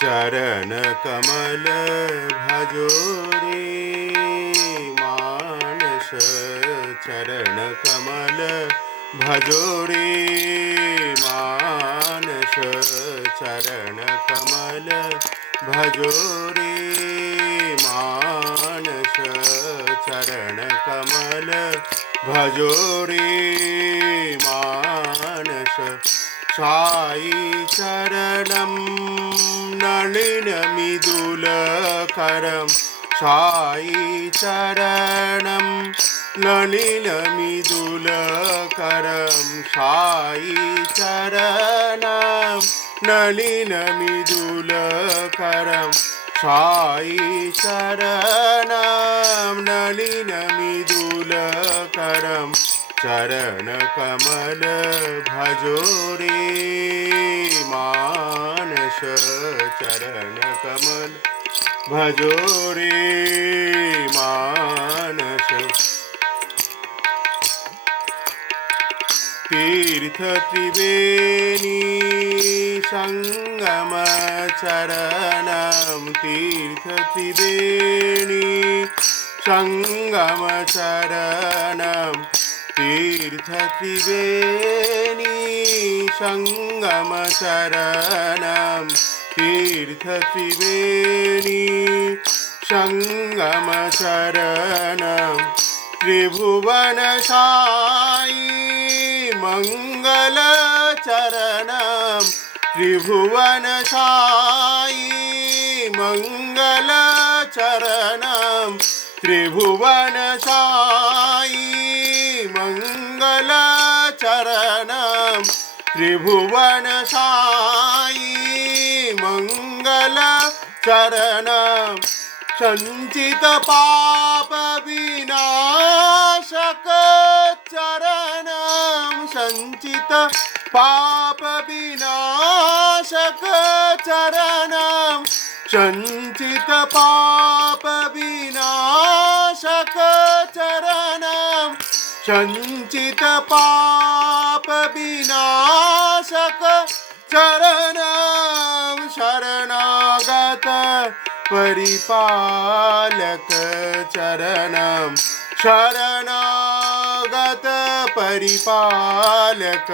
चरण कमल भजो रे मानस। चरण कमल भजो रे मानस। चरण कमल भजो रे मानस। चरण कमल भजो रे मानस। साई चरणं नलिनमिदुलकरं। साई चरणं नलिनमिदुलकरं। साई चरणं नलिनमिदुलकरं। साई चरणं नलिनमिदुलकरं। चरण कमल भजो रे मानस। चरण कमल भजो रे मानस। तीर्थ त्रिवेणी संगम चरणं। तीर्थ त्रिवेणी संगम चरणं। तीर्थ त्रिवेणी संगम चरणं। तीर्थ त्रिवेणी संगम चरणं। त्रिभुवन साई मंगल चरणं। त्रिभुवन साई मंगल चरणं। त्रिभुवन साई मंगल चरणं। त्रिभुवन साई मंगल चरणं। संचित पाप विनाशक चरणं। संचित पाप विनाशक चरणं। संचित पाप विनाशक चरणं। संचित पाप विनाशक चरणं। शरणागत परिपालक चरणं। शरणागत परिपालक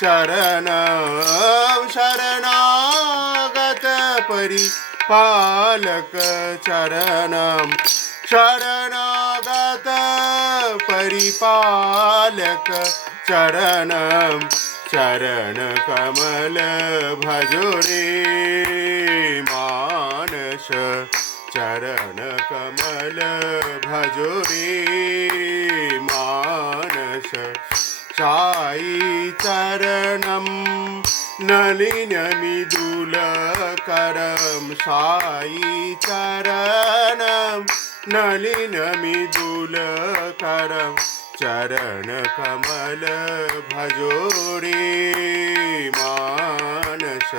चरणं। शरणागत परिपालक चरणं। शरणागत परिपालक चरणं। चरण कमल भजो रे मानस। चरण कमल भजो रे मानस। साई चरणं नलिनमिदुलकरं। साई चरणं नलिनमिदुलकरं। चरण कमल भजो रे मानस।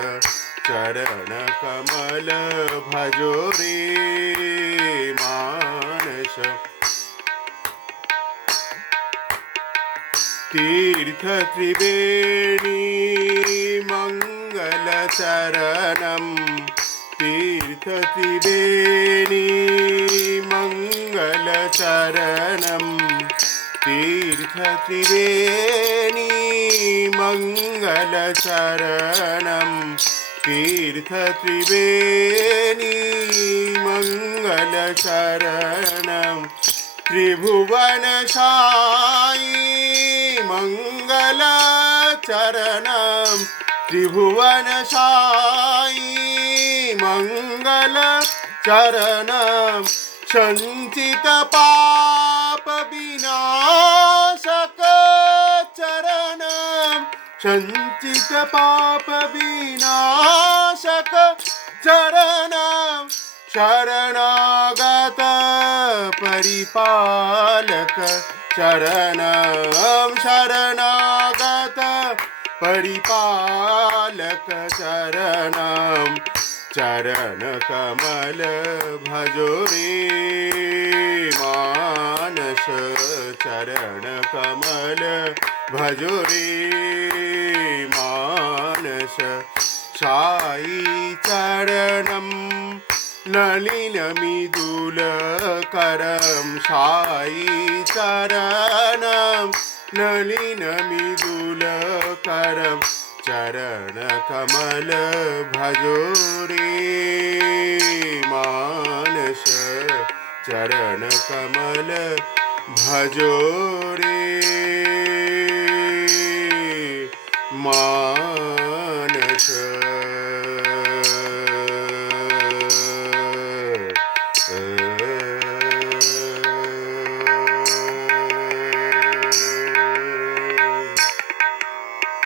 चरण कमल भजो रे मानस। तीर्थ त्रिवेणी मंगल चरणं। तीर्थ त्रिवेणी मंगल चरणं। तीर्थ त्रिवेणी मंगल चरणं। तीर्थ त्रिवेणी मंगल चरणं। त्रिभुवन साई मंगल चरणं। त्रिभुवन साई मंगल चरणं। संचित पाप विनाशक चरणं। संचित पाप विनाशक चरणं। शरणागत परिपालक चरणं। शरणागत परिपालक चरणं। चरण कमल भजो रे मानस। चरण कमल भजो रे मानस। साई चरणं नलिनमिदुलकरं साई चरणं नलिनमिदुलकरं चरणकमल भजो रे मानस चरणकमल भजो रे